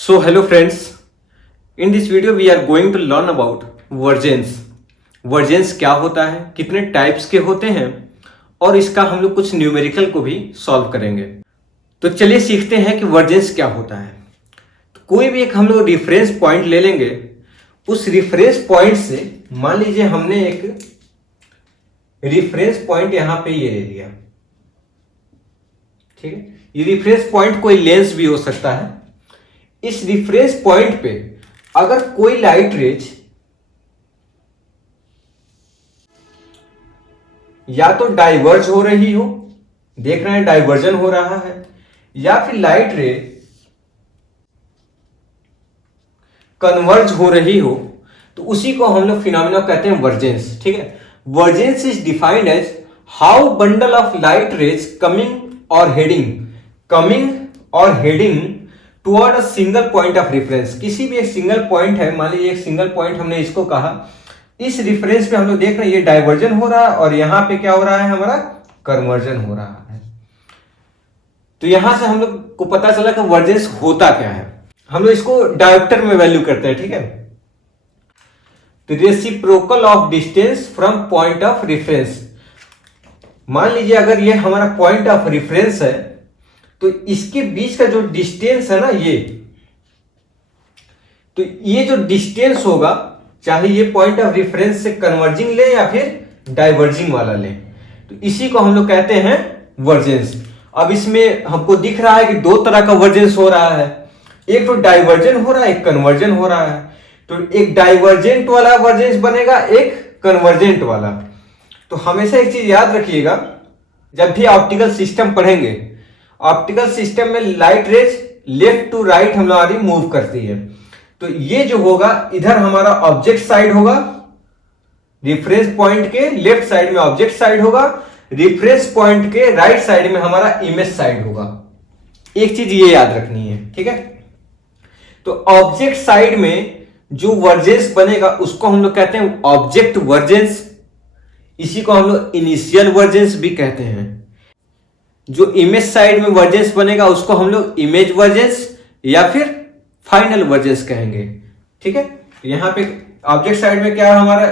So hello friends, in this video we are going to learn about वर्जेंस। वर्जेंस क्या होता है, कितने टाइप्स के होते हैं और इसका हम लोग कुछ न्यूमेरिकल को भी सॉल्व करेंगे। तो चलिए सीखते हैं कि वर्जेंस क्या होता है। तो कोई भी एक हम लोग रिफरेंस पॉइंट ले लेंगे। उस रिफरेंस पॉइंट से मान लीजिए हमने एक रिफरेंस पॉइंट यहां पे ये ले लिया, ठीक है। ये रिफरेंस पॉइंट कोई लेंस भी हो सकता है। इस रिफरेंस पॉइंट पे अगर कोई लाइट रेज या तो डाइवर्ज हो रही हो, देख रहे हैं डाइवर्जन हो रहा है, या फिर लाइट रे कन्वर्ज हो रही हो, तो उसी को हम लोग फिनोमेना कहते हैं वर्जेंस, ठीक है। Vergence is defined as how bundle of light rays coming और heading toward a single point of reference. किसी भी एक सिंगल पॉइंट है, मान लीजिए एक सिंगल पॉइंट हमने इसको कहा, इस रेफरेंस पे हम लोग देख रहे हैं ये डाइवर्जन हो रहा है और यहां पे क्या हो रहा है, हमारा कन्वर्जन हो रहा है। तो यहां से हम लोग को पता चला कि वर्जेंस होता क्या है। हम लोग इसको डायोप्टर में वैल्यू करते हैं, ठीक है। तो reciprocal of distance from point of reference. मान लीजिए अगर ये हमारा पॉइंट ऑफ रेफरेंस है तो इसके बीच का जो डिस्टेंस है ना, ये जो डिस्टेंस होगा, चाहे ये पॉइंट ऑफ रेफरेंस से कन्वर्जिंग ले या फिर डाइवर्जिंग वाला ले, तो इसी को हम लोग कहते हैं वर्जेंस। अब इसमें हमको दिख रहा है कि दो तरह का वर्जेंस हो रहा है, एक तो डाइवर्जन हो रहा है, एक कन्वर्जन हो रहा है। तो एक डाइवर्जेंट वाला वर्जेंस बनेगा, एक कन्वर्जेंट वाला। तो हमेशा एक चीज याद रखिएगा, जब भी ऑप्टिकल सिस्टम पढ़ेंगे, ऑप्टिकल सिस्टम में light rays left to right हमारी मूव करती है। तो ये जो होगा, इधर हमारा ऑब्जेक्ट साइड होगा, रिफरेंस पॉइंट के लेफ्ट साइड में ऑब्जेक्ट साइड होगा, रिफरेंस पॉइंट के राइट साइड में हमारा इमेज साइड होगा। एक चीज ये याद रखनी है, ठीक है। तो ऑब्जेक्ट साइड में जो वर्जेंस बनेगा उसको हम लोग कहते हैं ऑब्जेक्ट वर्जेंस। इसी को हम लोग इनिशियल वर्जेंस भी कहते हैं। जो इमेज साइड में वर्जेंस बनेगा उसको हम लोग इमेज वर्जेंस या फिर फाइनल वर्जेंस कहेंगे, ठीक है। यहां पे ऑब्जेक्ट साइड में क्या हमारा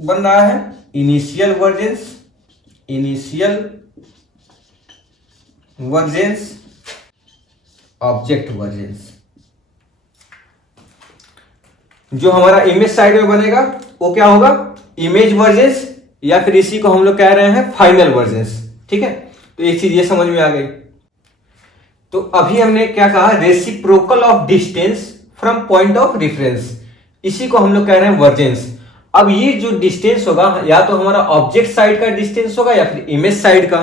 बन रहा है, इनिशियल वर्जेंस, ऑब्जेक्ट वर्जेंस। जो हमारा इमेज साइड में बनेगा वो क्या होगा, इमेज वर्जेंस, या फिर इसी को हम लोग कह रहे हैं फाइनल वर्जेंस, ठीक है। तो एक चीज ये समझ में आ गई। तो अभी हमने क्या कहा, reciprocal of distance from point of reference, इसी को हम लोग कह रहे हैं वर्जेंस। अब ये जो डिस्टेंस होगा, या तो हमारा ऑब्जेक्ट साइड का डिस्टेंस होगा या फिर इमेज साइड का,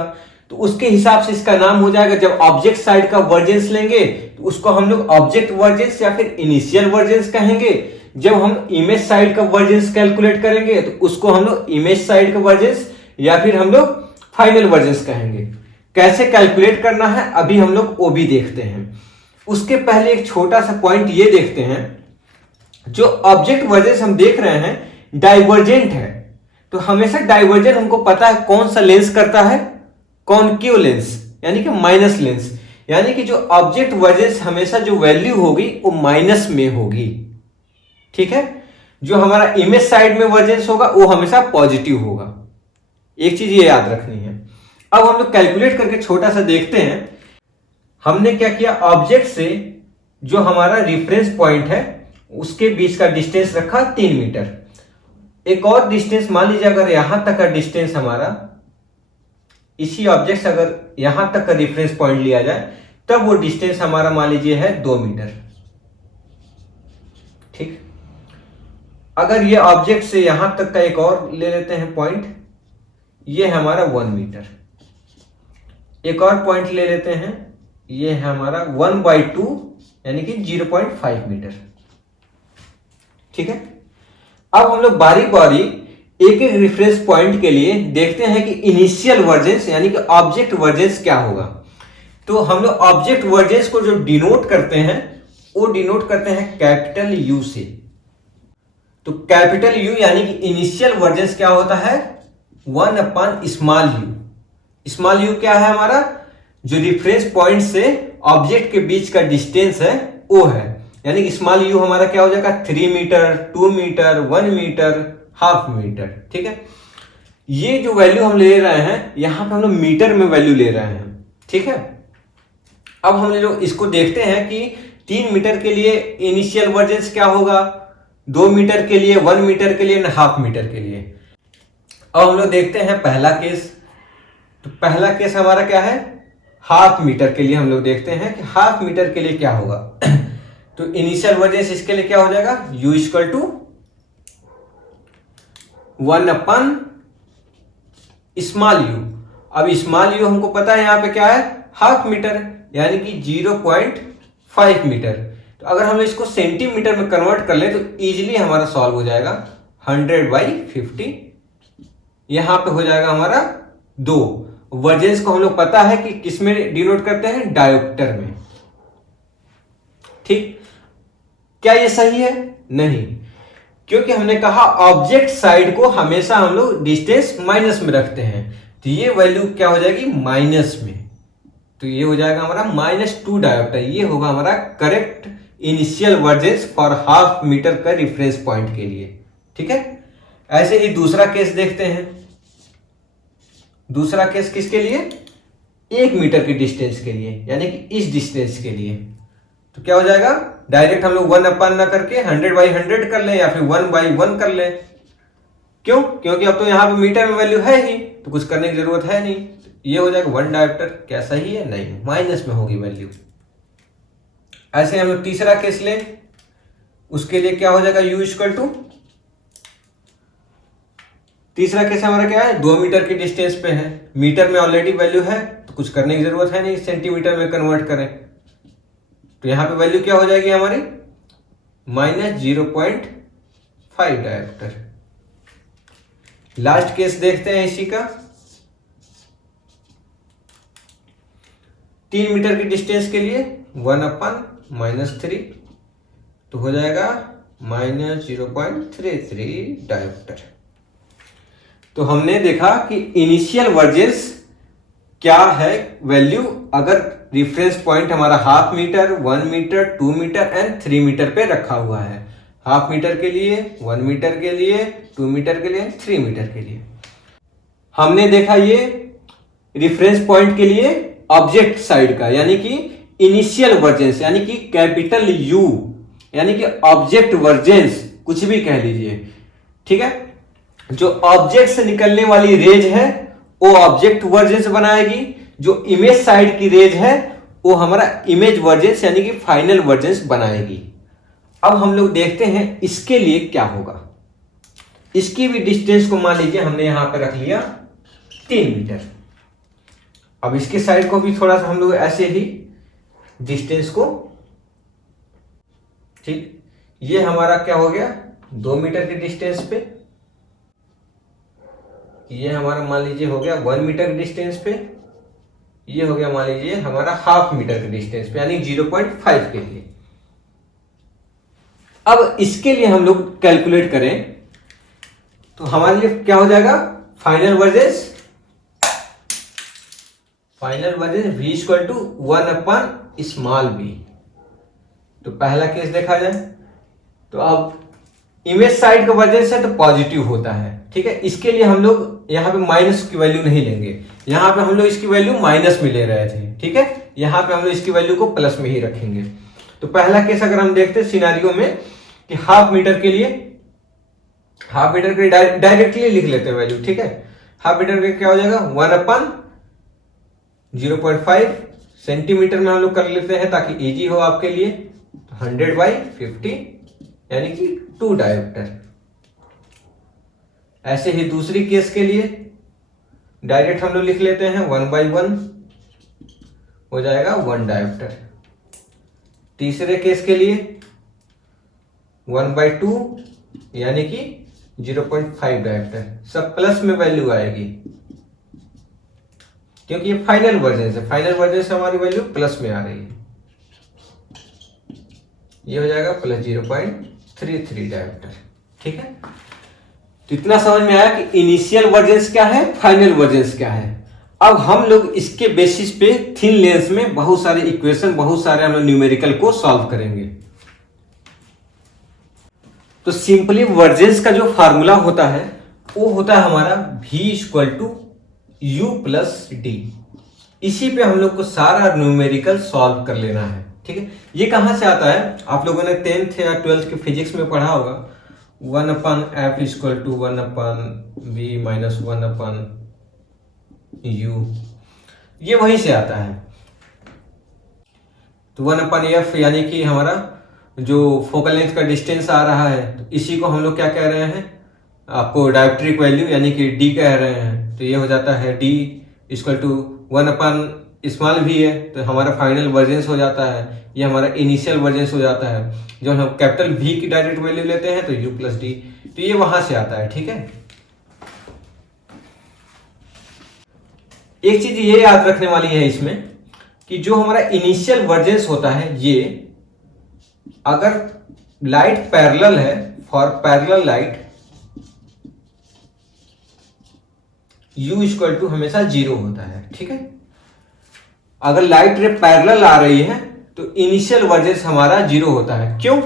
तो उसके हिसाब से इसका नाम हो जाएगा। जब ऑब्जेक्ट साइड का वर्जेंस लेंगे तो उसको हम लोग ऑब्जेक्ट वर्जेंस या फिर इनिशियल वर्जेंस कहेंगे। जब हम इमेज साइड का वर्जेंस कैलकुलेट करेंगे तो उसको हम लोग इमेज साइड का वर्जेंस या फिर हम लोग फाइनल वर्जेंस कहेंगे। कैसे कैलकुलेट करना है अभी हम लोग वो भी देखते हैं। उसके पहले एक छोटा सा पॉइंट ये देखते हैं, जो ऑब्जेक्ट वर्जेंस हम देख रहे हैं डाइवर्जेंट है, तो हमेशा डाइवर्जेंट हमको पता है कौन सा लेंस करता है, कॉनकेव लेंस, यानी कि माइनस लेंस। यानी कि जो ऑब्जेक्ट वर्जेंस हमेशा जो वैल्यू होगी वो माइनस में होगी, ठीक है। जो हमारा इमेज साइड में वर्जेंस होगा वो हमेशा पॉजिटिव होगा। एक चीज ये याद रखनी है। अब हम लोग कैलकुलेट करके छोटा सा देखते हैं। हमने क्या किया, ऑब्जेक्ट से जो हमारा रेफरेंस पॉइंट है उसके बीच का डिस्टेंस रखा 3 मीटर। एक और डिस्टेंस मान लीजिए, अगर यहां तक का डिस्टेंस हमारा, इसी ऑब्जेक्ट से अगर यहां तक का रेफरेंस पॉइंट लिया जाए तब वो डिस्टेंस हमारा मान लीजिए है 2 मीटर, ठीक। अगर ये ऑब्जेक्ट से यहां तक का एक और ले लेते हैं पॉइंट, ये है हमारा 1 मीटर। एक और पॉइंट ले लेते हैं, ये है हमारा 1/2 यानी कि 0.5 मीटर, ठीक है। अब हम लोग बारी बारी एक एक रेफरेंस पॉइंट के लिए देखते हैं कि इनिशियल वर्जेंस यानी कि ऑब्जेक्ट वर्जेंस क्या होगा। तो हम लोग ऑब्जेक्ट वर्जेंस को जो डिनोट करते हैं वो डिनोट करते हैं कैपिटल यू से। तो कैपिटल यू यानी कि इनिशियल वर्जेंस क्या होता है, 1/स्मॉल यू। स्मॉल यू क्या है हमारा, जो रेफरेंस पॉइंट से ऑब्जेक्ट के बीच का डिस्टेंस है वो है। यानी कि स्मॉल यू हमारा क्या हो जाएगा 3 metre, 2 metre, 1 metre, half metre. ठीक है, ये जो वैल्यू हम ले रहे हैं यहां पे हम लोग मीटर में वैल्यू ले रहे हैं। ठीक है, अब हम लोग इसको देखते हैं कि 3 मीटर के लिए इनिशियल वर्जेंस क्या होगा, 2 मीटर के लिए, 1 मीटर के लिए, हाफ मीटर के लिए। अब हम लोग देखते हैं पहला केस। तो पहला केस हमारा क्या है, हाफ मीटर के लिए हम लोग देखते हैं कि हाफ मीटर के लिए क्या होगा। तो इनिशियल वर्जेंस इसके लिए क्या हो जाएगा, u इक्वल टू 1 अपन स्मॉल यू। अब स्मॉल यू हमको पता है यहाँ पे क्या है, हाफ मीटर, यानी कि 0.5 मीटर। तो अगर हम इसको सेंटीमीटर में कन्वर्ट कर ले तो इजीली हमारा सॉल्व हो जाएगा। 100/50 यहां पे हो जाएगा हमारा 2। वर्जेंस को हम लोग पता है कि किस में डिनोट करते हैं, डायोप्टर में। ठीक, क्या ये सही है? नहीं, क्योंकि हमने कहा ऑब्जेक्ट साइड को हमेशा हम लोग डिस्टेंस माइनस में रखते हैं। तो ये वैल्यू क्या हो जाएगी, माइनस में। तो ये हो जाएगा हमारा -2 डायोप्टर। ये होगा हमारा correct initial vergence for half metre का रिफरेंस पॉइंट के लिए। ठीक है, ऐसे ही दूसरा केस देखते हैं। दूसरा केस किसके लिए, 1 मीटर की डिस्टेंस के लिए, यानी कि इस डिस्टेंस के लिए। तो क्या हो जाएगा, डायरेक्ट हम लोग 1 अपन ना करके 100/100 कर लें या फिर 1/1 कर लें। क्यों? क्योंकि अब तो यहाँ पे मीटर में वैल्यू है ही, तो कुछ करने की जरूरत है नहीं। ये हो जाएगा 1 डायोप्टर। क्या सही है? नहीं, माइनस में होगी वैल्यू। ऐसे हम लोग तीसरा केस लें, उसके लिए क्या हो जाएगा, u इक्वल टू, तीसरा केस हमारा क्या है, 2 मीटर की डिस्टेंस पे है, मीटर में ऑलरेडी वैल्यू है तो कुछ करने की जरूरत है नहीं, सेंटीमीटर में कन्वर्ट करें। तो यहां पे वैल्यू क्या हो जाएगी हमारी, -0.5 डायोप्टर। लास्ट केस देखते हैं इसी का। 3 मीटर की डिस्टेंस के लिए 1/-3, तो हो जाएगा -0.33 डायोप्टर। तो हमने देखा कि इनिशियल वर्जेंस क्या है वैल्यू, अगर रिफरेंस पॉइंट हमारा half metre, 1 metre, 2 metre and 3 metre पे रखा हुआ है। हाफ मीटर के लिए, 1 मीटर के लिए, 2 मीटर के लिए, 3 मीटर के लिए। हमने देखा ये रिफरेंस पॉइंट के लिए ऑब्जेक्ट साइड का, यानी कि इनिशियल वर्जेंस, यानी कि कैपिटल यू, यानी कि ऑब्जेक्ट वर्जेंस, कुछ भी कह लीजिए। ठीक है, जो ऑब्जेक्ट से निकलने वाली रेज है वो ऑब्जेक्ट वर्जेंस बनाएगी, जो इमेज साइड की रेज है वो हमारा इमेज वर्जेंस यानी कि फाइनल वर्जेंस बनाएगी। अब हम लोग देखते हैं इसके लिए क्या होगा। इसकी भी डिस्टेंस को मान लीजिए हमने यहां पर रख लिया 3 मीटर। अब इसके साइड को भी थोड़ा सा हम लोग ऐसे ही डिस्टेंस को, ठीक, ये हमारा क्या हो गया 2 मीटर की डिस्टेंस पे, ये हमारा मान लीजिए हो गया 1 मीटर की डिस्टेंस पे, ये हो गया मान लीजिए हमारा हाफ मीटर की डिस्टेंस पे, यानी 0.5 के लिए। अब इसके लिए हम लोग कैलकुलेट करें तो हमारे लिए क्या हो जाएगा, final vergence v equal to 1/v। तो पहला केस देखा जाए तो अब इमेज साइड का वर्जेंस है तो पॉजिटिव होता है। ठीक है, इसके लिए हम लोग यहाँ पे माइनस की वैल्यू नहीं लेंगे, यहाँ पे हम लोग इसकी वैल्यू माइनस में ले रहे थे। ठीक है, यहाँ पे हम लोग इसकी वैल्यू को प्लस में ही रखेंगे। तो पहला केस अगर हम देखते हैं सिनारियो में कि हाफ मीटर के लिए, हाफ मीटर के डायरेक्टली लिख लेते हैं वैल्यू। ठीक है, हाफ मीटर के क्या हो जाएगा 1/0.5, सेंटीमीटर में हम लोग कर लेते हैं ताकि इजी हो आपके लिए। 100/50 यानी कि 2 डायोप्टर। ऐसे ही दूसरी केस के लिए डायरेक्ट हम लोग लिख लेते हैं 1/1 हो जाएगा 1 डायोप्टर। तीसरे केस के लिए 1/2 यानी कि 0.5 डायोप्टर। सब प्लस में वैल्यू आएगी क्योंकि ये फाइनल वर्जन है, फाइनल वर्जन से हमारी वैल्यू प्लस में आ रही है। ये हो जाएगा +0.33 डायोप्टर। ठीक है, तो इतना समझ में आया कि इनिशियल वर्जेंस क्या है, फाइनल वर्जेंस क्या है। अब हम लोग इसके बेसिस पे थिन लेंस में बहुत सारे इक्वेशन, बहुत सारे हम लोग न्यूमेरिकल को सॉल्व करेंगे। तो सिंपली वर्जेंस का जो फार्मूला होता है वो होता है हमारा V equal to U plus D. इसी पे हम लोग को सारा न्यूमेरिकल सॉल्व कर लेना है, ठीक है। ये कहाँ से आता है, आप लोगों ने 10th या 12th के फिजिक्स में पढ़ा होगा, 1/f equal to 1/v minus 1/u, ये वहीं से आता है। तो 1/f यानी कि हमारा जो फोकल लेंथ का डिस्टेंस आ रहा है, तो इसी को हम लोग क्या कह रहे हैं, आपको डायोप्ट्रिक वैल्यू यानी कि d कह रहे हैं। तो ये हो जाता है d इक्वल टू 1/v है, तो हमारा फाइनल वर्जेंस हो जाता है, ये हमारा इनिशियल वर्जेंस हो जाता है। जब हम कैपिटल V की डायरेक्ट वैल्यू लेते हैं तो u प्लस डी, तो ये वहां से आता है, ठीक है। एक चीज ये याद रखने वाली है इसमें कि जो हमारा इनिशियल वर्जेंस होता है, ये अगर लाइट पैरेलल है, for parallel light u equal to हमेशा 0 होता है, ठीक है। अगर लाइट रे पैरेलल आ रही है तो इनिशियल वर्जेंस हमारा 0 होता है। क्यों?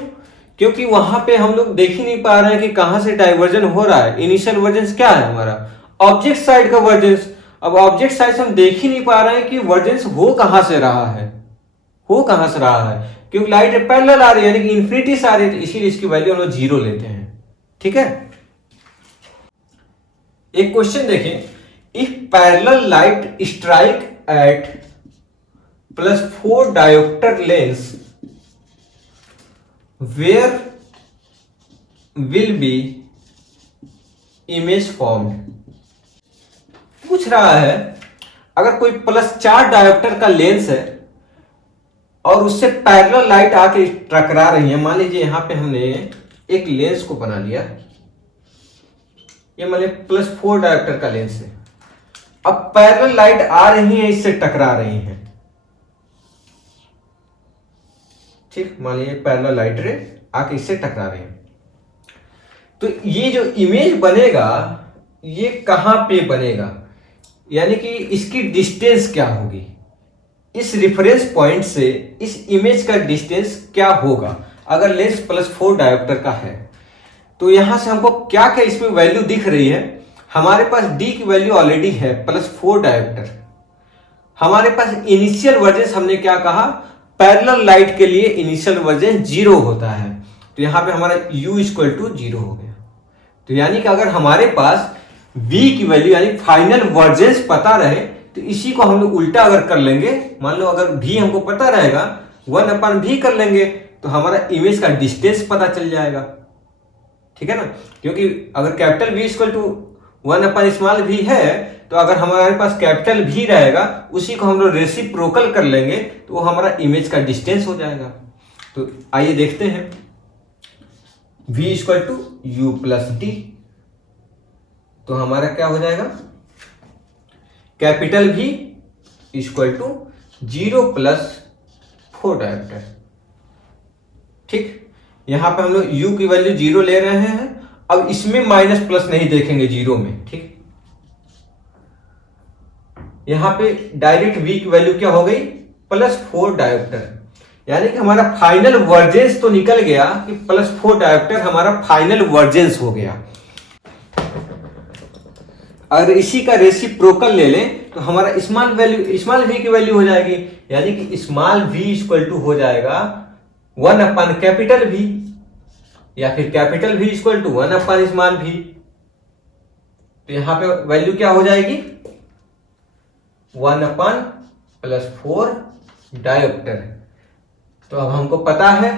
क्योंकि वहां पे हम लोग देख ही नहीं पा रहे हैं कि कहां से डाइवर्जन हो रहा है। इनिशियल वर्जेंस क्या है हमारा, ऑब्जेक्ट साइड का वर्जेंस। अब ऑब्जेक्ट साइड से हम देख ही नहीं पा रहे हैं कि वर्जेंस हो कहां से रहा है, क्योंकि लाइट पैरेलल आ रही है यानी कि इंफिनिटी से आ रही है, तो इसीलिए इसकी वैल्यू हम लोग 0 लेते हैं, ठीक है। एक क्वेश्चन देखें, if parallel light strike at +4 diopter lengths, where will be image formed? पूछ रहा है अगर कोई +4 डायोप्टर का लेंस है और उससे पैरेलल लाइट आके टकरा रही है। मान लीजिए यहां पे हमने एक लेंस को बना लिया, ये मान लीजिए +4 डायोप्टर का लेंस है। अब पैरेलल लाइट आ रही है, इससे टकरा रही है, ठीक। मान लीजिए पैरेलल लाइट रे आके इससे टकरा रही है, तो ये जो इमेज बनेगा ये कहां पे बनेगा, यानी कि इसकी डिस्टेंस क्या होगी, इस रेफरेंस पॉइंट से इस इमेज का डिस्टेंस क्या होगा अगर लेंस +4 डायोप्टर का है। तो यहां से हमको क्या क्या इसमें वैल्यू दिख रही है, हमारे पास d की वैल्यू ऑलरेडी है +4 डायोप्टर। हमारे पास इनिशियल वर्जेंस हमने क्या कहा, पैरेलल लाइट के लिए इनिशियल वर्जेंस 0 होता है, तो यहां पे हमारा u इक्वल टू 0 हो गया। तो यानी कि अगर हमारे पास v की वैल्यू यानी फाइनल वर्जेंस पता रहे, तो इसी को हम लोग उल्टा अगर कर लेंगे, मान लो अगर v हमको पता रहेगा 1/v कर लेंगे तो हमारा इमेज का डिस्टेंस पता चल जाएगा, ठीक है ना। क्योंकि अगर capital V equal to 1/v है, तो अगर हमारे पास कैपिटल V रहेगा उसी को हम लोग रेसिप्रोकल कर लेंगे तो वो हमारा इमेज का डिस्टेंस हो जाएगा। तो आइए देखते हैं, V equal to U plus D, तो हमारा क्या हो जाएगा, capital V equal to 0 + 4 dioptre, ठीक। यहां पे हम लोग u की वैल्यू 0 ले रहे हैं, अब इसमें माइनस प्लस नहीं देखेंगे 0 में, ठीक। यहां पे डायरेक्ट v की वैल्यू क्या हो गई, +4 डायोप्टर, यानी कि हमारा फाइनल वर्जेंस तो निकल गया कि +4 डायोप्टर हमारा फाइनल वर्जेंस हो गया। अगर इसी का रेसिप्रोकल ले लें तो हमारा स्मॉल v की वैल्यू हो जाएगी, यानी कि स्मॉल v इक्वल टू हो जाएगा 1/V, या फिर कैपिटल V इक्वल टू 1/स्मॉल v। तो यहां पे वैल्यू क्या हो जाएगी, 1/+4 डायोप्टर। तो अब हमको पता है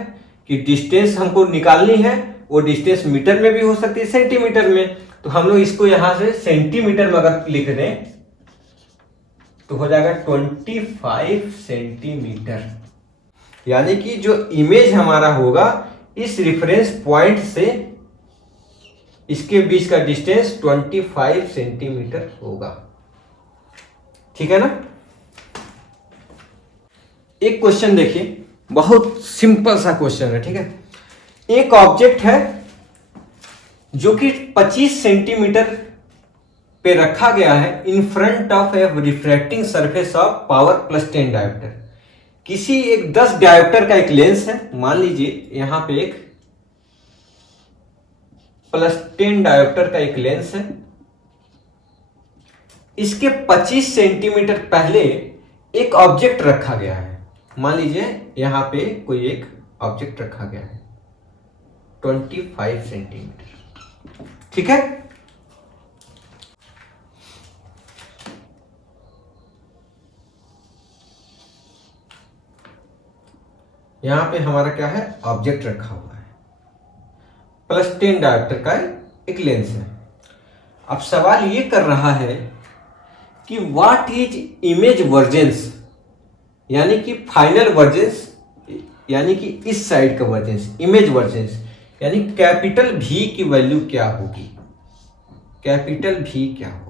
कि डिस्टेंस हमको निकालनी है, वो डिस्टेंस मीटर में भी हो सकती है, सेंटीमीटर में। तो हम लोग इसको यहां से सेंटीमीटर में अगर लिख दें तो हो जाएगा 25 सेंटीमीटर, यानी कि जो इमेज हमारा होगा इस रेफरेंस पॉइंट से इसके बीच का डिस्टेंस 25 सेंटीमीटर होगा, ठीक है ना। एक क्वेश्चन देखिए, बहुत सिंपल सा क्वेश्चन है, ठीक है। एक ऑब्जेक्ट है जो कि 25 सेंटीमीटर पे रखा गया है इन front of A refracting surface of power +10 dioptre. किसी एक 10 डायोप्टर का एक लेंस है, मान लीजिए यहां पे एक +10 डायोप्टर का एक लेंस है। इसके 25 सेंटीमीटर पहले एक ऑब्जेक्ट रखा गया है। मान लीजिए यहां पे कोई एक ऑब्जेक्ट रखा गया है 25 सेंटीमीटर, ठीक है। यहां पे हमारा क्या है, ऑब्जेक्ट रखा हुआ है, +10 डायोप्टर का एक लेंस है। अब सवाल ये कर रहा है कि व्हाट इज इमेज वर्जेंस, यानी कि फाइनल वर्जेंस, यानी कि इस साइड का वर्जेंस, इमेज वर्जेंस, यानी कैपिटल भी की वैल्यू क्या होगी, कैपिटल भी क्या होगा।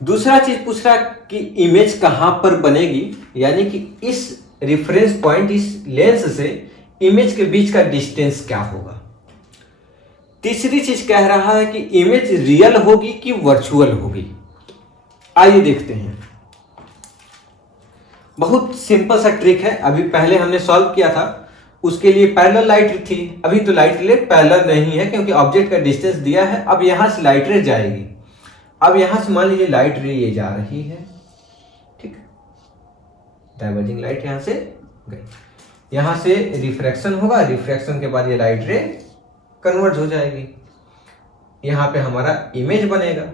दूसरा चीज पूछ रहा कि इमेज कहां पर बनेगी, यानी कि इस रेफरेंस पॉइंट, इस लेंस से इमेज के बीच का डिस्टेंस क्या होगा। तीसरी चीज कह रहा है कि इमेज रियल होगी कि वर्चुअल होगी। आइए देखते हैं। बहुत सिंपल सा ट्रिक है, अभी पहले हमने सॉल्व किया था, उसके लिए पैरेलल लाइट थी, अभी तो लाइट रे पैरेलल नहीं है क्योंकि ऑब्जेक्ट का डिस्टेंस दिया है। अब यहां से लाइट रे जाएगी, अब यहां से मान लीजिए लाइट रे ये जा रही है, ठीक, डाइवर्जिंग लाइट यहां से गई, यहां से रिफ्रैक्शन होगा, रिफ्रैक्शन के बाद ये लाइट रे कन्वर्ट हो जाएगी, यहां पे हमारा इमेज बनेगा।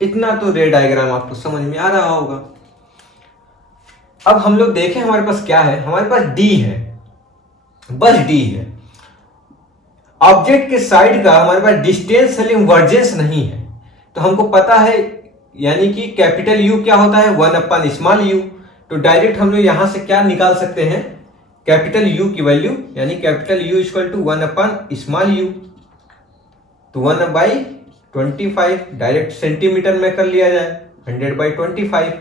इतना तो रे डायग्राम आपको समझ में आ रहा होगा। अब हम लोग देखें हमारे पास क्या है, हमारे पास डी है, बस डी है। ऑब्जेक्ट के साइड का हमारे पास डिस्टेंस वर्जेंस नहीं है, तो हमको पता है, यानी कि कैपिटल यू क्या होता है, 1/स्मॉल u। तो डायरेक्ट हम लोग यहां से क्या निकाल सकते हैं, कैपिटल यू की वैल्यू, यानी कैपिटल यू इक्वल टू 1/स्मॉल u। तो 1/25 डायरेक्ट सेंटीमीटर में कर लिया जाए, 100/25।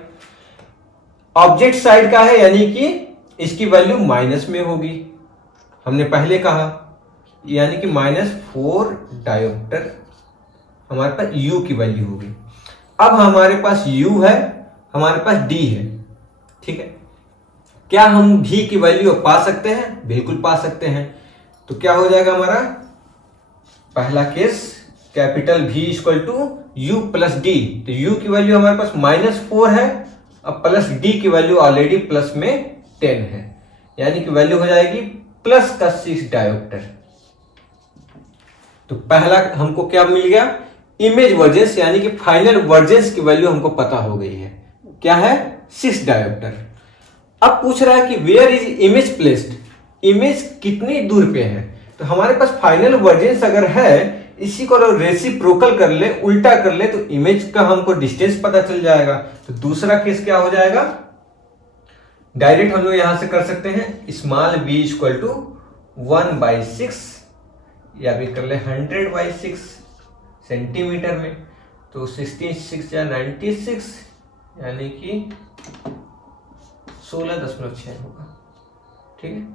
ऑब्जेक्ट साइड का है, यानी कि इसकी वैल्यू माइनस में होगी, हमने पहले कहा, यानी कि -4 डायोप्टर हमारे पास u की वैल्यू होगी। अब हमारे पास u है, हमारे पास d है, ठीक है। क्या हम v की वैल्यू पा सकते हैं, बिल्कुल पा सकते हैं। तो क्या हो जाएगा हमारा पहला case, capital v equal to u plus D. तो u की वैल्यू हमारे पास -4 है, अब प्लस डी की वैल्यू ऑलरेडी प्लस में 10 है, यानी कि वैल्यू हो जाएगी प्लस का 6 डायोप्टर। तो पहला हमको क्या मिल गया, इमेज वर्जेंस, यानी कि फाइनल वर्जेंस की वैल्यू हमको पता हो गई है, क्या है, 6 डायोप्टर। अब पूछ रहा है कि where is image placed, image कितनी दूर पे है। तो हमारे पास फाइनल वर्जेंस अगर है, इसी को रेसिप्रोकल कर ले, उल्टा कर ले, तो इमेज का हमको डिस्टेंस पता चल जाएगा। तो दूसरा केस क्या हो जाएगा, डायरेक्ट हम लोग यहां से कर सकते हैं, स्मॉल b इक्वल टू 1/6, या भी कर ले 100/6 सेंटीमीटर में, तो 66 या 96, यानी कि 16.6 होगा, ठीक है,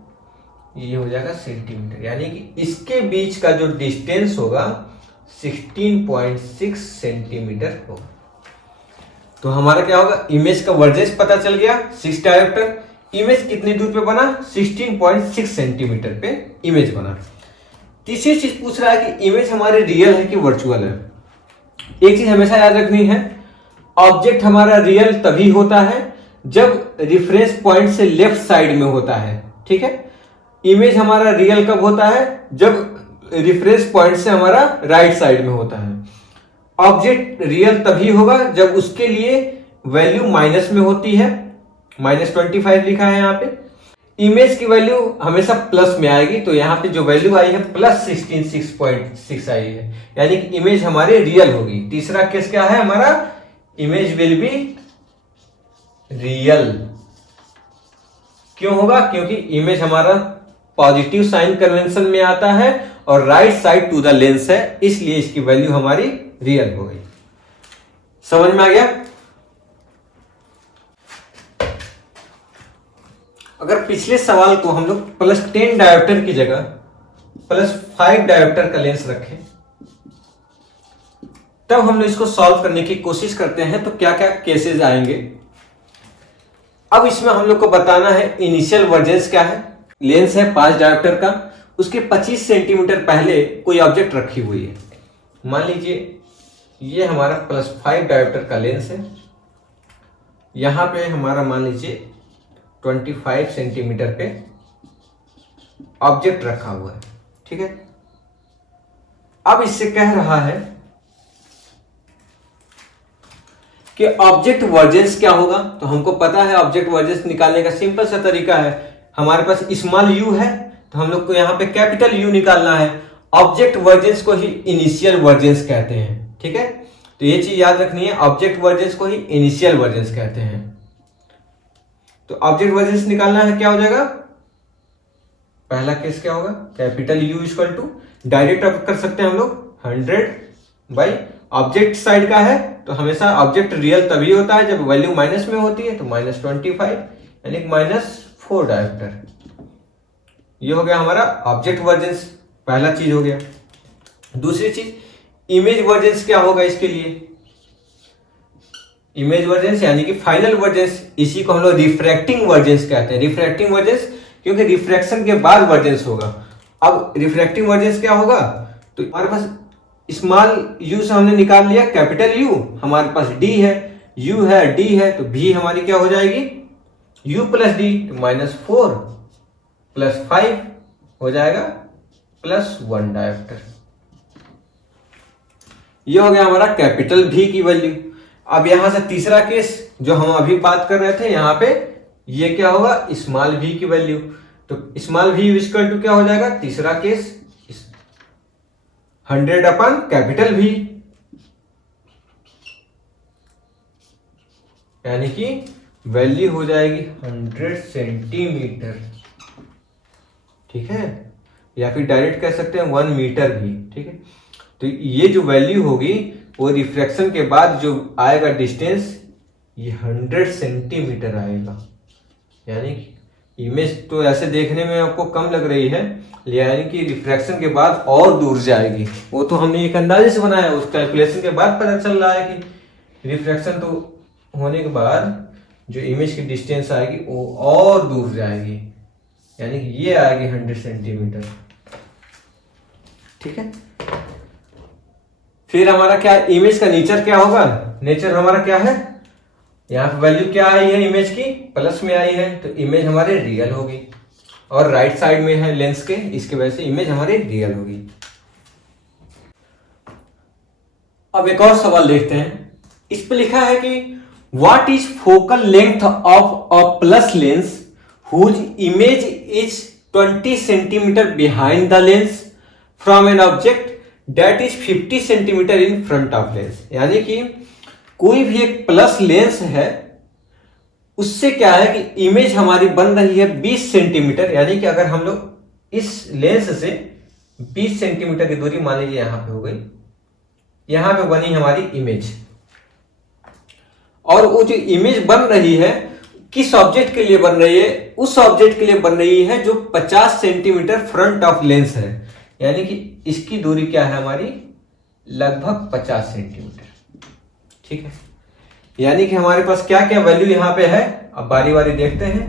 ये हो जाएगा सेंटीमीटर, यानी कि इसके बीच का जो डिस्टेंस होगा 16.6 सेंटीमीटर होगा। तो हमारा क्या होगा, इमेज का वर्जेंस पता चल गया 6 डायोप्टर, इमेज कितनी दूर पे बना, 16.6 सेंटीमीटर पे इमेज बना। तीसरी चीज पूछ रहा है कि इमेज हमारे रियल है कि वर्चुअल है। एक चीज हमेशा याद रखनी है, ऑब्जेक्ट हमारा रियल तभी होता है जब रेफरेंस पॉइंट से लेफ्ट साइड में होता है, ठीक है। इमेज हमारा रियल कब होता है, जब रेफरेंस पॉइंट से हमारा राइट साइड में होता है। ऑब्जेक्ट रियल तभी होगा जब उसके लिए वैल्यू माइनस में होती है, -25 लिखा है यहाँ पे। इमेज की वैल्यू हमेशा प्लस में आएगी, तो यहाँ पे जो वैल्यू आई है +16.6 आई है, यानी कि इमेज हमारे रियल होगी। तीसरा केस क्या है हमारा, इमेज विल बी रियल। क्यों होगा, क्योंकि इमेज हमारा पॉजिटिव साइन कन्वेंशन में आता है और right side to the lens है, इसलिए इसकी वैल्यू हमारी रियल हो गई। समझ में आ गया। अगर पिछले सवाल को हम लोग +10 डायोप्टर की जगह +5 डायोप्टर का लेंस रखें, तब हम लोग इसको सॉल्व करने की कोशिश करते हैं, तो क्या क्या केसेस आएंगे। अब इसमें हम लोग को बताना है इनिशियल वर्जेंस क्या है। लेंस है 5 डायोप्टर का, उसके 25 सेंटीमीटर पहले कोई ऑब्जेक्ट रखी हुई है। मान लीजिए ये हमारा +5 डायोप्टर का लेंस है, यहाँ पे हमारा मान लीजिए 25 सेंटीमीटर पे ऑब्जेक्ट रखा हुआ है, ठीक है। अब इससे कह रहा है कि ऑब्जेक्ट वर्जेंस क्या होगा। तो हमको पता है ऑब्जेक्ट वर्जेंस निकालने का सिंपल सा तरीका है, हमारे पास स्मॉल यू है तो हम लोग को यहाँ पे कैपिटल यू निकालना है। ऑब्जेक्ट वर्जेंस को ही इनिशियल वर्जेंस कहते हैं, ठीक है। तो ये चीज याद रखनी है, ऑब्जेक्ट वर्जेंस को ही इनिशियल वर्जेंस कहते हैं। तो ऑब्जेक्ट वर्जेंस निकालना है, क्या हो जाएगा, पहला केस क्या होगा, capital U equal to, direct अब कर सकते हैं हम लोग 100 बाई ऑब्जेक्ट साइड का है तो हमेशा ऑब्जेक्ट रियल तभी होता है जब वैल्यू माइनस में होती है, तो -25 यानी -4 डायोप्टर। ये हो गया हमारा ऑब्जेक्ट वर्जेंस, पहला चीज हो गया। दूसरी चीज इमेज वर्जेंस क्या होगा इसके लिए, इमेज वर्जेंस यानी कि फाइनल वर्जेंस, इसी को हम लोग रिफ्रैक्टिंग वर्जेंस कहते हैं। रिफ्रैक्टिंग वर्जेंस क्योंकि रिफ्रैक्शन के बाद वर्जेंस होगा। अब रिफ्रैक्टिंग वर्जेंस क्या होगा, तो हमारे पास स्मॉल यू से हमने निकाल लिया कैपिटल यू, हमारे पास डी है, यू है, डी है, तो भी हमारी क्या हो जाएगी, यू प्लस डी, तो -4 + 5 हो जाएगा +1 डायोप्टर। ये हो गया हमारा कैपिटल भी की वैल्यू। अब यहां से तीसरा केस जो हम अभी बात कर रहे थे, यहां पे ये क्या होगा, स्मॉल भी की वैल्यू। तो स्मॉल भी इक्वल टू क्या हो जाएगा, तीसरा केस 100 अपन कैपिटल भी, यानी कि वैल्यू हो जाएगी 100 सेंटीमीटर, ठीक है, या फिर डायरेक्ट कह सकते हैं 1 मीटर भी, ठीक है। तो ये जो वैल्यू होगी वो रिफ्रैक्शन के बाद जो आएगा डिस्टेंस, ये 100 सेंटीमीटर आएगा। यानी कि इमेज तो ऐसे देखने में आपको कम लग रही है, यानी कि रिफ्रैक्शन के बाद और दूर जाएगी। वो तो हमने एक अंदाजे से बनाया, उस कैलकुलेशन के बाद पता चल रहा है कि रिफ्रैक्शन तो होने के बाद जो इमेज की डिस्टेंस आएगी वो और दूर जाएगी, यानी कि ये आएगी 100 सेंटीमीटर, ठीक है। फिर हमारा क्या, इमेज का नेचर क्या होगा, नेचर हमारा क्या है, यहाँ पे वैल्यू क्या आई है इमेज की, प्लस में आई है, तो इमेज हमारे रियल होगी, और राइट साइड में है लेंस के, इसकी वजह से इमेज हमारी रियल होगी। अब एक और सवाल देखते हैं, इस पे लिखा है कि what is focal length of a plus lens whose image is 20 centimetre behind the lens from an object that is 50 centimetre in front of lens. यानी कि कोई भी एक प्लस लेंस है, उससे क्या है कि इमेज हमारी बन रही है 20 सेंटीमीटर, यानी कि अगर हम लोग इस लेंस से 20 सेंटीमीटर की दूरी मान लीजिए यहां पे हो गई, यहां पे बनी हमारी इमेज, और वो जो इमेज बन रही है किस ऑब्जेक्ट के लिए बन रही है, उस ऑब्जेक्ट के लिए बन रही है जो 50 सेंटीमीटर फ्रंट ऑफ लेंस है, यानी कि इसकी दूरी क्या है हमारी, लगभग 50 सेंटीमीटर, ठीक है। यानी कि हमारे पास क्या क्या वैल्यू यहां पे है, अब बारी बारी देखते हैं।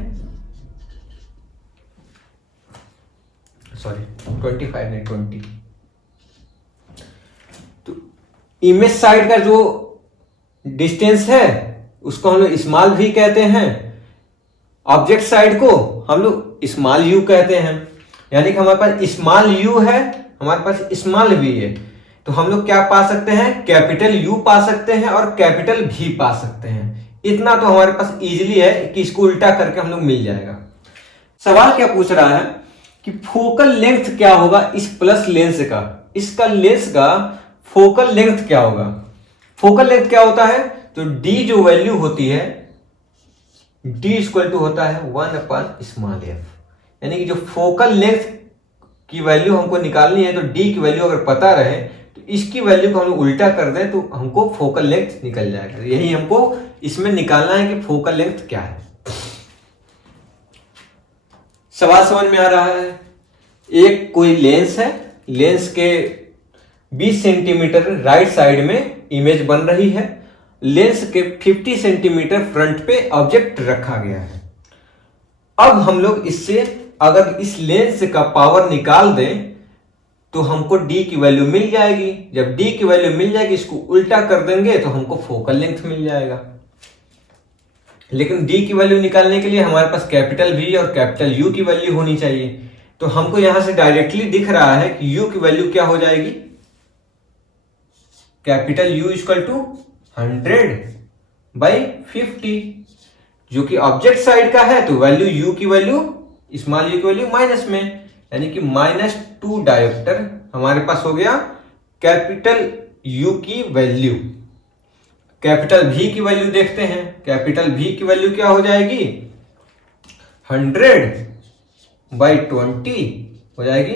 सॉरी 25 नहीं 20। तो इमेज साइड का जो डिस्टेंस है उसको हम लोग स्मॉल भी कहते हैं, ऑब्जेक्ट साइड को हम लोग स्मॉल यू कहते हैं। यानी कि हमारे पास स्मॉल यू है, हमारे पास स्मॉल वी है, तो हम लोग क्या पा सकते हैं, कैपिटल यू पा सकते हैं और कैपिटल भी पा सकते हैं। इतना तो हमारे पास इजीली है कि इसको उल्टा करके हम लोग मिल जाएगा। सवाल क्या पूछ रहा है कि फोकल लेंथ क्या होगा इस प्लस लेंस का, इसका लेंस का फोकल लेंथ क्या होगा। फोकल लेंथ क्या होता है, तो डी जो वैल्यू होती है, डी इक्वल टू होता है 1/f, यानी कि जो फोकल लेंथ की वैल्यू हमको निकालनी है, तो डी की वैल्यू अगर पता रहे तो इसकी वैल्यू को हम लोग उल्टा कर दें तो हमको फोकल लेंथ निकल जाएगा। यही हमको इसमें निकालना है कि फोकल लेंथ क्या है। सवाल समझ में आ रहा है। एक कोई लेंस है, लेंस के 20 सेंटीमीटर राइट साइड में इमेज बन रही है, लेंस के 50 सेंटीमीटर फ्रंट पे ऑब्जेक्ट रखा गया है। अब हम लोग इससे अगर इस लेंस का पावर निकाल दें तो हमको d की वैल्यू मिल जाएगी। जब d की वैल्यू मिल जाएगी, इसको उल्टा कर देंगे तो हमको फोकल लेंथ मिल जाएगा। लेकिन d की वैल्यू निकालने के लिए हमारे पास कैपिटल V और कैपिटल U की वैल्यू होनी चाहिए। तो हमको यहां से डायरेक्टली दिख रहा है कि U की वैल्यू क्या हो जाएगी, कैपिटल U इक्वल टू 100/50, जो कि ऑब्जेक्ट साइड का है। तो वैल्यू U की वैल्यू, स्मॉल u की वैल्यू माइनस में, यानी कि -2 डायोप्टर हमारे पास हो गया कैपिटल U की वैल्यू। कैपिटल V की वैल्यू देखते हैं। कैपिटल V की वैल्यू क्या हो जाएगी, 100/20 हो जाएगी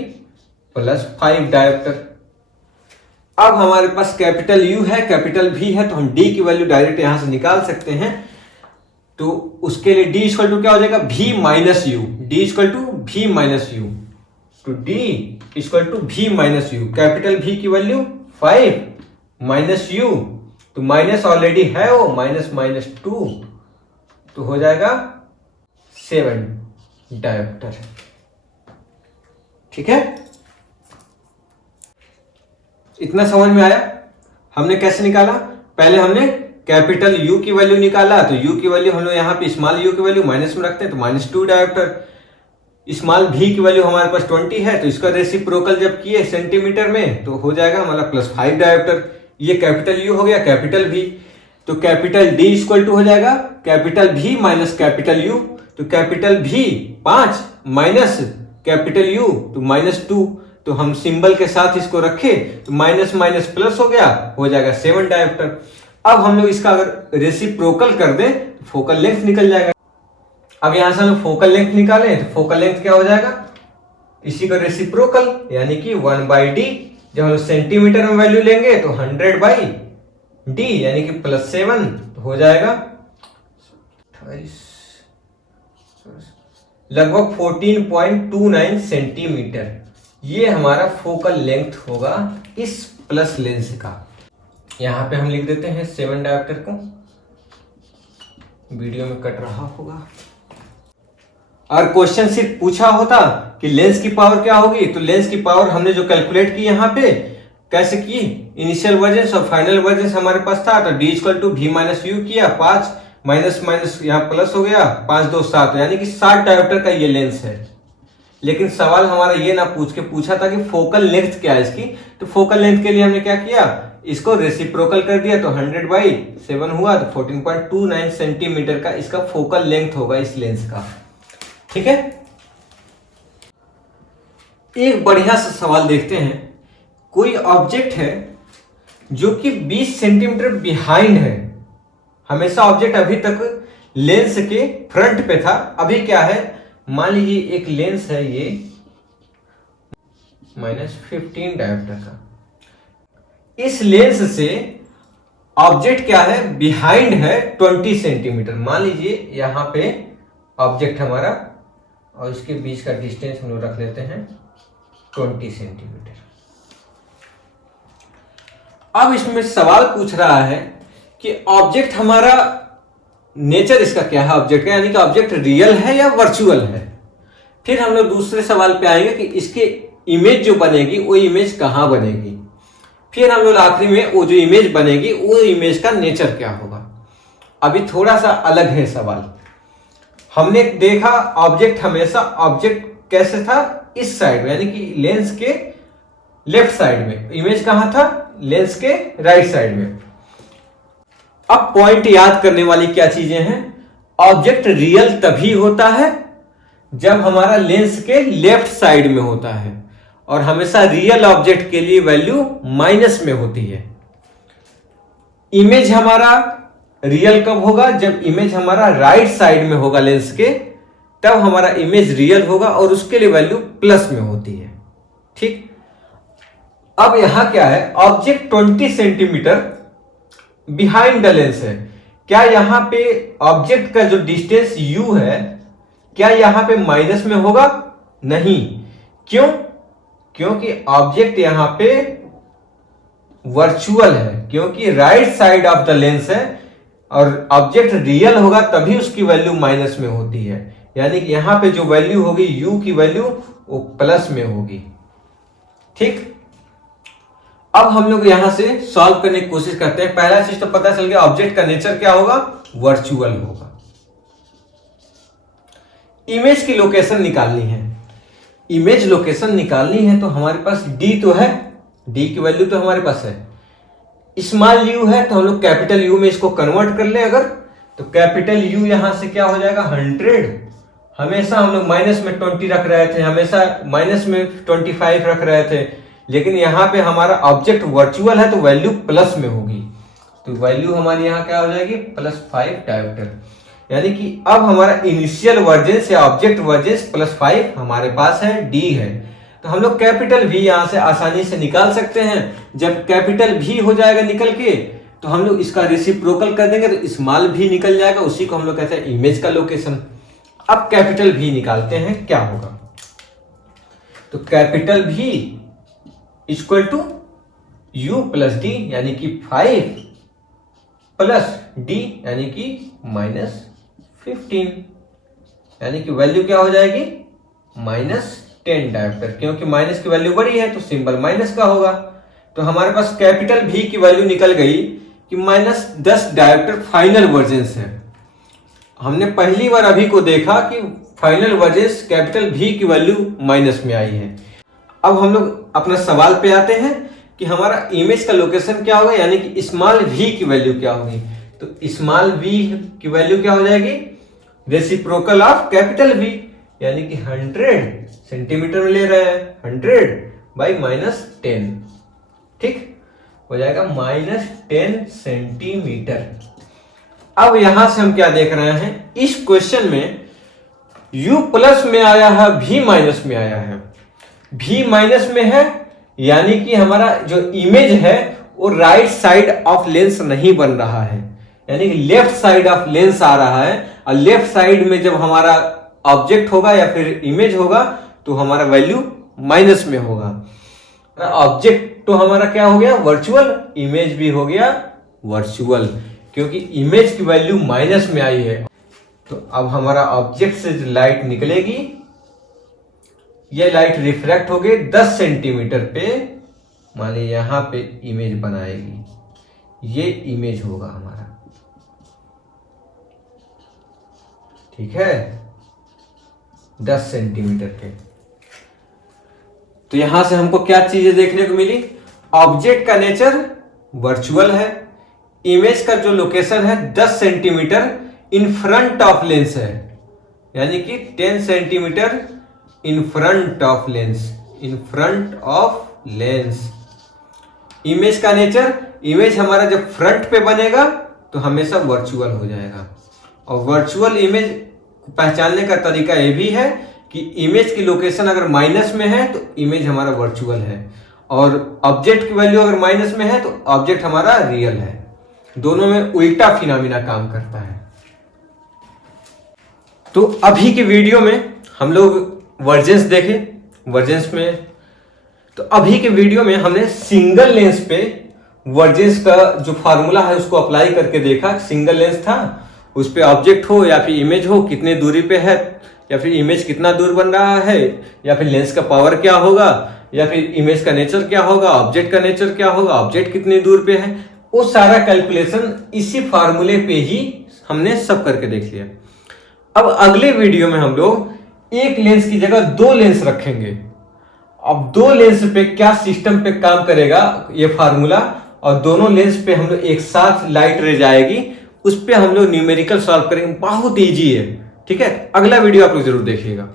+5 डायोप्टर। अब हमारे पास कैपिटल U है, कैपिटल V है, तो हम D की वैल्यू डायरेक्ट यहां से निकाल सकते हैं। तो उसके लिए D इक्वल टू क्या हो जाएगा, V minus U. D equal to V minus U, तो D equal to V minus U. Capital V की वैल्यू 5 माइनस U, तो माइनस ऑलरेडी है वो, -2, तो हो जाएगा 7 डायोप्टर। ठीक है, इतना समझ में आया। हमने कैसे निकाला, पहले हमने कैपिटल U की वैल्यू निकाला। तो U की वैल्यू हम लोग यहाँ पे स्मॉल u की वैल्यू माइनस में रखते हैं, तो -2 डायोप्टर। स्मॉल v की वैल्यू हमारे पास 20 है, तो इसका रेसिप्रोकल जब किए सेंटीमीटर में तो हो जाएगा हमारा +5 डायोप्टर। ये कैपिटल U हो गया, कैपिटल V। तो कैपिटल D इक्वल टू हो जाएगा capital V minus capital U। तो capital V 5 minus capital U तो -2। तो हम सिंबल के साथ इसको रखे तो माइनस माइनस प्लस हो गया, हो जाएगा 7 डायोप्टर। अब हम लोग इसका अगर रेसिप्रोकल कर दें तो फोकल लेंथ निकल जाएगा। अब यहां से हम फोकल लेंथ निकालें तो फोकल लेंथ क्या हो जाएगा, इसी का रेसिप्रोकल यानी कि 1/d। जब हम सेंटीमीटर में वैल्यू लेंगे तो 100/d यानी कि +7 तो हो जाएगा लगभग 14.29 सेंटीमीटर। ये हमारा फोकल लेंथ होगा इस प्लस लेंस का। यहां पे हम लिख देते हैं 7 डायोप्टर को, वीडियो में कट रहा होगा। और क्वेश्चन सिर्फ पूछा होता कि लेंस की पावर क्या होगी, तो लेंस की पावर हमने जो कैलकुलेट की यहाँ पे कैसे की, इनिशियल वर्जन और फाइनल वर्जन हमारे पास था। तो D equal to V minus U किया, 5 माइनस माइनस यहाँ प्लस हो गया, 5 2 7 यानी कि 60 डायोप्टर का ये लेंस है। लेकिन सवाल हमारा ये ना पूछ के पूछा था कि फोकल लेंथ क्या है इसकी। तो फोकल लेंथ के लिए हमने क्या किया, इसको रेसिप्रोकल कर दिया, तो 100/7 हुआ, तो 14.29 सेंटीमीटर का इसका फोकल लेंथ होगा इस लेंस का। ठीक है, एक बढ़िया सा सवाल देखते हैं। कोई ऑब्जेक्ट है जो कि 20 सेंटीमीटर बिहाइंड है। हमेशा ऑब्जेक्ट अभी तक लेंस के फ्रंट पे था, अभी क्या है, मान लीजिए एक लेंस है ये -15 डायोप्टर का। इस लेंस से ऑब्जेक्ट क्या है, बिहाइंड है 20 सेंटीमीटर। मान लीजिए यहां पे ऑब्जेक्ट हमारा और इसके बीच का डिस्टेंस हम लोग रख लेते हैं 20 सेंटीमीटर। अब इसमें सवाल पूछ रहा है कि ऑब्जेक्ट हमारा नेचर इसका क्या है ऑब्जेक्ट का, यानी कि ऑब्जेक्ट रियल है या वर्चुअल है। फिर हम लोग दूसरे सवाल पे आएंगे कि इसके इमेज जो बनेगी वो इमेज कहां बनेगी। फिर हम लोग आखिरी में वो जो इमेज बनेगी वो इमेज का नेचर क्या होगा। अभी थोड़ा सा अलग है सवाल। हमने देखा ऑब्जेक्ट हमेशा ऑब्जेक्ट कैसे था, इस साइड में यानी कि लेंस के लेफ्ट साइड में, इमेज कहां था, लेंस के राइट साइड में। अब पॉइंट याद करने वाली क्या चीजें हैं, ऑब्जेक्ट रियल तभी होता है जब हमारा लेंस के लेफ्ट साइड में होता है, और हमेशा रियल ऑब्जेक्ट के लिए वैल्यू माइनस में होती है। इमेज हमारा रियल कब होगा, जब इमेज हमारा राइट साइड में होगा लेंस के, तब हमारा इमेज रियल होगा और उसके लिए वैल्यू प्लस में होती है। ठीक, अब यहां क्या है, object 20 centimetre behind the lens है। क्या यहां पे ऑब्जेक्ट का जो डिस्टेंस u है, क्या यहां पे माइनस में होगा, नहीं। क्यों, क्योंकि ऑब्जेक्ट यहां पे वर्चुअल है, क्योंकि right side of the lens है और ऑब्जेक्ट रियल होगा तभी उसकी वैल्यू माइनस में होती है। यानी कि यहां पे जो वैल्यू होगी u की वैल्यू वो प्लस में होगी। ठीक, अब हम लोग यहां से सॉल्व करने की कोशिश करते हैं। पहला चीज तो पता चल गया, ऑब्जेक्ट का नेचर क्या होगा, वर्चुअल होगा। इमेज की लोकेशन निकालनी है, इमेज लोकेशन निकालनी है तो हमारे पास d तो है, d की वैल्यू तो हमारे पास है। स्मॉल u है तो हम लोग कैपिटल U में इसको कन्वर्ट कर ले अगर, तो कैपिटल U यहां से क्या हो जाएगा 100। हमेशा हम लोग माइनस में 20 रख रहे थे, हमेशा माइनस में 25 रख रहे थे, लेकिन यहाँ पे हमारा ऑब्जेक्ट वर्चुअल है तो वैल्यू प्लस में होगी। तो वैल्यू हमारी यहाँ क्या हो जाएगी +5 डायोप्टर। यानी कि अब हमारा इनिशियल वर्जेंस या ऑब्जेक्ट वर्जेंस +5 हमारे पास है, d है। तो हम लोग कैपिटल V यहां से आसानी से निकाल सकते हैं। जब कैपिटल V हो जाएगा निकल के तो हम लोग इसका रेसिप्रोकल कर देंगे तो स्मॉल v निकल जाएगा, उसी को हम लोग कहते हैं इमेज का लोकेशन। अब कैपिटल V निकालते हैं, क्या होगा, तो capital V equal to u plus d यानी कि 5 प्लस d यानी कि -15, यानी कि वैल्यू क्या हो जाएगी -10 डायोप्टर। क्योंकि माइनस की वैल्यू बड़ी है तो सिंबल माइनस का होगा। तो हमारे पास कैपिटल V की वैल्यू निकल गई कि -10 डायोप्टर फाइनल वर्जेंस है। हमने पहली बार अभी को देखा कि फाइनल वर्जेंस कैपिटल V की वैल्यू माइनस में आई है। अब हम लोग अपना सवाल पे आते हैं कि हमारा इमेज का लोकेशन क्या होगा, यानी कि स्मॉल v की वैल्यू क्या होगी। तो स्मॉल v की वैल्यू क्या हो जाएगी, रेसिप्रोकल ऑफ कैपिटल V, यानी कि 100 सेंटीमीटर में ले रहे हैं, 100 बाई -10, ठीक हो जाएगा -10 सेंटीमीटर। अब यहां से हम क्या देख रहे हैं, इस क्वेश्चन में u प्लस में आया है, v माइनस में आया है। v माइनस में है यानी कि हमारा जो इमेज है वो राइट साइड ऑफ लेंस नहीं बन रहा है, यानी कि लेफ्ट साइड ऑफ लेंस आ रहा है। और लेफ्ट साइड में जब हमारा ऑब्जेक्ट होगा या फिर इमेज होगा तो हमारा वैल्यू माइनस में होगा। ऑब्जेक्ट तो हमारा क्या हो गया वर्चुअल, इमेज भी हो गया वर्चुअल, क्योंकि इमेज की वैल्यू माइनस में आई है। तो अब हमारा ऑब्जेक्ट से जो लाइट निकलेगी, ये लाइट रिफ्रैक्ट हो गई 10 सेंटीमीटर पे, मान लीजिए यहां पे इमेज बनाएगी, ये इमेज होगा हमारा, ठीक है 10 सेंटीमीटर पे। तो यहां से हमको क्या चीजें देखने को मिली, ऑब्जेक्ट का नेचर वर्चुअल है, इमेज का जो लोकेशन है 10 centimetre in front of lens है, यानी कि 10 centimetre in front of lens, in front of lens. Image का नेचर, इमेज हमारा जब फ्रंट पे बनेगा तो हमेशा वर्चुअल हो जाएगा। और वर्चुअल इमेज को पहचानने का तरीका ये भी है कि इमेज की लोकेशन अगर माइनस में है तो इमेज हमारा वर्चुअल है, और ऑब्जेक्ट की वैल्यू अगर माइनस में है तो ऑब्जेक्ट हमारा रियल है। दोनों में उल्टा फिनोमिना काम करता है। तो अभी के वीडियो में हम लोग वर्जेंस देखे, वर्जेंस में तो अभी के वीडियो में हमने सिंगल लेंस पे वर्जेंस का जो फार्मूला है उसको अप्लाई करके देखा। सिंगल लेंस था, उस पे ऑब्जेक्ट हो या फिर इमेज हो, कितने दूरी पे है, या फिर इमेज कितना दूर बन रहा है, या फिर लेंस का पावर क्या होगा, या फिर इमेज का नेचर क्या होगा, ऑब्जेक्ट का नेचर क्या होगा, ऑब्जेक्ट कितने दूर पे है, वो सारा कैलकुलेशन इसी फार्मूले पे ही हमने सब करके देख लिया। अब अगले वीडियो में हम लोग एक लेंस की जगह 2 लेंस रखेंगे। अब 2 लेंस पे क्या सिस्टम पे काम करेगा ये फार्मूला, और दोनों लेंस पे हम लोग एक साथ लाइट रे जाएगी, उस पे हम लोग न्यूमेरिकल सॉल्व करेंगे। बहुत इजी है, ठीक है। अगला वीडियो आप लोग जरूर देखिएगा।